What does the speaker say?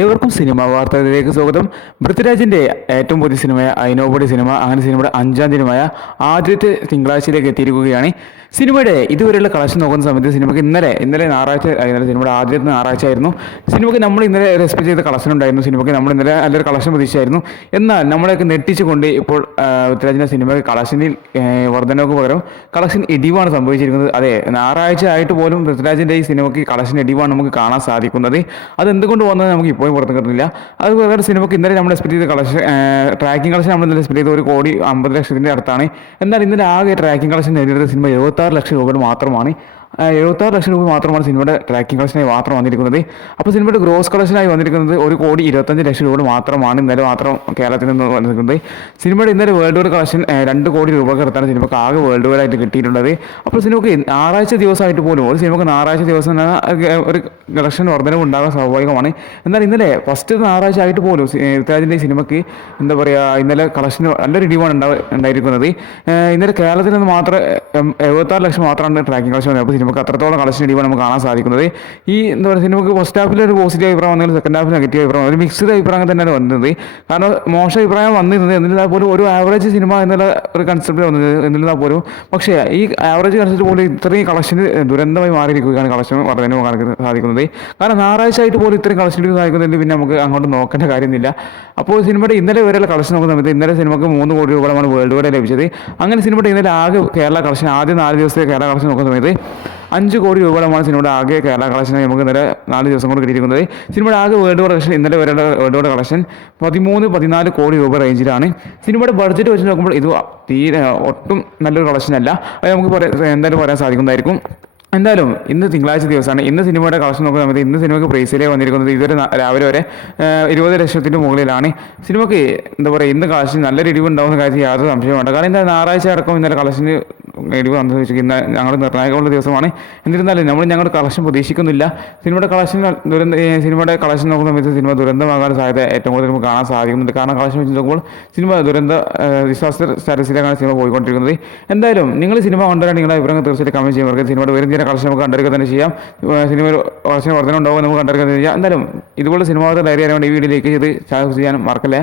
ഏവർക്കും സിനിമ വാർത്തകളിലേക്ക് സ്വാഗതം. പൃഥ്വിരാജിന്റെ ഏറ്റവും പുതിയ സിനിമയായ ഐനോബോഡി സിനിമ അങ്ങനെ സിനിമയുടെ 5-ാം ദിനമായ ആദ്യത്തെ തിങ്കളാഴ്ചയിലേക്ക് എത്തിയിരിക്കുകയാണ്. സിനിമയുടെ ഇതുവരെയുള്ള കളക്ഷൻ നോക്കുന്ന സമയത്ത് സിനിമയ്ക്ക് ഇന്നലെ ഞായറാഴ്ച സിനിമയുടെ ആദ്യത്തെ ഞായറാഴ്ച ആയിരുന്നു. സിനിമയ്ക്ക് നമ്മൾ ഇന്നലെ റെസ്പെക്ട് ചെയ്ത കളക്ഷൻ ഉണ്ടായിരുന്നു. സിനിമയ്ക്ക് നമ്മൾ ഇന്നലെ നല്ലൊരു കളക്ഷൻ പ്രതീക്ഷിച്ചായിരുന്നു. എന്നാൽ നമ്മളെയൊക്കെ നെട്ടിച്ചുകൊണ്ട് ഇപ്പോൾ പൃഥ്വിരാജിന്റെ സിനിമയ്ക്ക് കളക്ഷനിൽ വർധനവ്ക്ക് പകരം കളക്ഷൻ ഇടിവാണ് സംഭവിച്ചിരിക്കുന്നത്. അതെ, ഞായറാഴ്ച ആയിട്ട് പോലും പൃഥ്വിരാജിന്റെ ഈ സിനിമയ്ക്ക് കളക്ഷൻ ഇടിവാണ് നമുക്ക് കാണാൻ സാധിക്കുന്നത്. അതെന്തുകൊണ്ട് വന്നത് നമുക്ക് ഇപ്പോഴും പുറത്തു കിട്ടുന്നില്ല. അതുപോലെ സിനിമയ്ക്ക് ഇന്നലെ നമ്മൾ എക്സ്പെക്ട് ചെയ്ത കളക്ഷൻ ട്രാക്കിംഗ് കളക്ഷൻ നമ്മൾ ഇന്നലെ എക്സ്പെക്ട് ചെയ്ത 1,50,00,000 അടുത്താണ്. എന്നാൽ ഇന്നലെ ആകെ ട്രാക്കിംഗ് കളക്ഷൻ നേടിയത് സിനിമ 76 ലക്ഷം രൂപ മാത്രമാണ്. 76 ലക്ഷം രൂപ മാത്രമാണ് സിനിമയുടെ ട്രാക്കിംഗ് കളക്ഷനായി മാത്രം വന്നിരിക്കുന്നത്. അപ്പോൾ സിനിമയുടെ ഗ്രോസ് കളക്ഷനായി വന്നിരിക്കുന്നത് 1,25,00,000 രൂപ മാത്രമാണ് ഇന്നലെ മാത്രം കേരളത്തിൽ നിന്ന് വന്നിരിക്കുന്നത്. സിനിമയുടെ ഇന്നലെ വേൾഡ് വൈഡ് കളക്ഷൻ 2 കോടി രൂപയ്ക്ക് അടുത്താണ് സിനിമക്ക് ആകെ വേൾഡ് വൈഡ് ആയിട്ട് കിട്ടിയിട്ടുള്ളത്. അപ്പോൾ സിനിമക്ക് ഞായറാഴ്ച ദിവസമായിട്ട് പോലും ഒരു സിനിമക്ക് ഞായറാഴ്ച ദിവസം ഒരു കളക്ഷൻ വർധനവ് ഉണ്ടാകാൻ സ്വാഭാവികമാണ്. എന്നാൽ ഇന്നലെ ഫസ്റ്റ് ഞായറാഴ്ച ആയിട്ട് പോലും പൃഥ്വിരാജിൻ്റെ സിനിമയ്ക്ക് എന്താ പറയുക, ഇന്നലെ കളക്ഷന് നല്ലൊരു ഇടിവാണ് ഉണ്ടായിരിക്കുന്നത്. ഇന്നലെ കേരളത്തിൽ നിന്ന് മാത്രം 76 ലക്ഷം മാത്രമാണ് ട്രാക്കിംഗ് കളക്ഷൻ വന്നത്. അപ്പോൾ സിനിമക്ക് അത്രത്തോളം കളക്ഷൻ ഇടിവാണ് നമുക്ക് കാണാൻ സാധിക്കുന്നത്. ഈ എന്താ പറയുക, സിനിമക്ക് ഫസ്റ്റ് ഹാഫിൽ ഒരു പോസിറ്റീവ് അഭിപ്രായം വന്നെങ്കിൽ സെക്കൻഡ് ഹാഫിൽ നെഗറ്റീവ് അഭിപ്രായം, ഒരു മിക്സ്ഡ് അഭിപ്രായം തന്നെയാണ് വന്നത്. കാരണം മോശം അഭിപ്രായം വന്നിരുന്നത് എന്നിരുന്നാൽ പോലും ഒരു ആവറേജ് സിനിമ എന്നുള്ള ഒരു കൺസെപ്റ്റ് വന്നത് എന്നിരുന്നാൽ പോലും, പക്ഷേ ഈ ആവറേജ് കൺസെപ്റ്റ് പോലും ഇത്രയും കളക്ഷന് ദുരന്തമായി മാറിയിരിക്കുകയാണ് കളക്ഷൻ വർധനവ് കാണാൻ സാധിക്കുന്നത്. കാരണം ഞായറാഴ്ച ആയിട്ട് പോലും ഇത്രയും കളക്ഷൻ സാധിക്കുന്നതിൽ പിന്നെ നമുക്ക് അങ്ങോട്ട് നോക്കേണ്ട കാര്യമില്ല. അപ്പോൾ സിനിമയുടെ ഇന്നലെ വരെയുള്ള കളക്ഷൻ നോക്കുന്ന സമയത്ത് ഇന്നലെ സിനിമക്ക് 3 കോടി രൂപയാണ് വേൾഡ് വൈഡ് ലഭിച്ചത്. അങ്ങനെ സിനിമയുടെ ഇന്നലെ ആകെ കേരള കളക്ഷൻ ആദ്യ 4 ദിവസത്തെ കേരള കളക്ഷൻ നോക്കുന്ന സമയത്ത് 5 കോടി രൂപയാണ് സിനിമയുടെ ആകെ കേരള കളക്ഷനായി നമുക്ക് ഇന്നലെ 4 ദിവസം കൊണ്ട് കിട്ടിയിരിക്കുന്നത്. സിനിമയുടെ ആകെ വേൾഡ് വൈഡ് കളക്ഷൻ ഇന്നലെ വരെയുള്ള വേൾഡ് വൈഡ് കളക്ഷൻ 13-14 കോടി രൂപ റേഞ്ചിലാണ്. സിനിമയുടെ ബഡ്ജറ്റ് വെച്ച് നോക്കുമ്പോൾ ഇത് തീരെ ഒട്ടും നല്ലൊരു കളക്ഷൻ അല്ല. അത് നമുക്ക് എന്തായാലും പറയാൻ സാധിക്കുന്നതായിരിക്കും. എന്തായാലും ഇന്ന് തിങ്കളാഴ്ച ദിവസമാണ്. ഇന്ന് സിനിമയുടെ കളക്ഷൻ നോക്കുന്ന സമയത്ത് ഇന്ന് സിനിമയ്ക്ക് പ്രൈസിലേ വന്നിരിക്കുന്നത് ഇതുവരെ രാവിലെ വരെ 20 ലക്ഷത്തിന് മുകളിലാണ്. സിനിമയ്ക്ക് എന്താ പറയുക, ഇന്ന് കളക്ഷൻ നല്ലൊരു ഇടിവ് ഉണ്ടാകുന്ന കാര്യത്തിൽ യാതൊരു സംശയമുണ്ട്. കാരണം എന്താ, ഞായറാഴ്ച അടക്കം ഇന്നലെ കളക്ഷന് ഇടിവ് വന്നത് ഇന്ന് ഞങ്ങൾ നിർണായകമുള്ള ദിവസമാണ്. എന്നിരുന്നാലും ഞങ്ങളുടെ കളക്ഷൻ പ്രതീക്ഷിക്കുന്നില്ല. സിനിമയുടെ കളക്ഷൻ സിനിമയുടെ കളക്ഷൻ നോക്കുന്ന സമയത്ത് സിനിമ ദുരന്തമാകാൻ സാധ്യത ഏറ്റവും കൂടുതൽ നമുക്ക് കാണാൻ സാധിക്കുന്നുണ്ട്. കാരണം കളക്ഷൻ വെച്ച് നോക്കുമ്പോൾ സിനിമ ദുരന്ത ഡിസാസ്റ്റർ സ്റ്റാറ്റസിലേക്കാണ് സിനിമ പോയിക്കൊണ്ടിരിക്കുന്നത്. എന്തായാലും നിങ്ങൾ സിനിമ കണ്ടുവരാൻ നിങ്ങളുടെ അഭിപ്രായം തീർച്ചയായിട്ടും കമന്റ് ചെയ്യുമ്പോൾ സിനിമയുടെ വരും കളക്ഷൻ നമുക്ക് കണ്ടെടുക്കുക തന്നെ ചെയ്യാം. സിനിമ കളക്ഷൻ വർധന ഉണ്ടാവും നമുക്ക് കണ്ടെടുക്കുക തന്നെ ചെയ്യാം. എന്തായാലും ഇതുപോലെ സിനിമ ഡയറി അറിയാൻ വേണ്ടി ഈ വീഡിയോയിലേക്ക് ചെയ്ത് ചാനൽ ചെയ്യാനും മറക്കല്ലേ.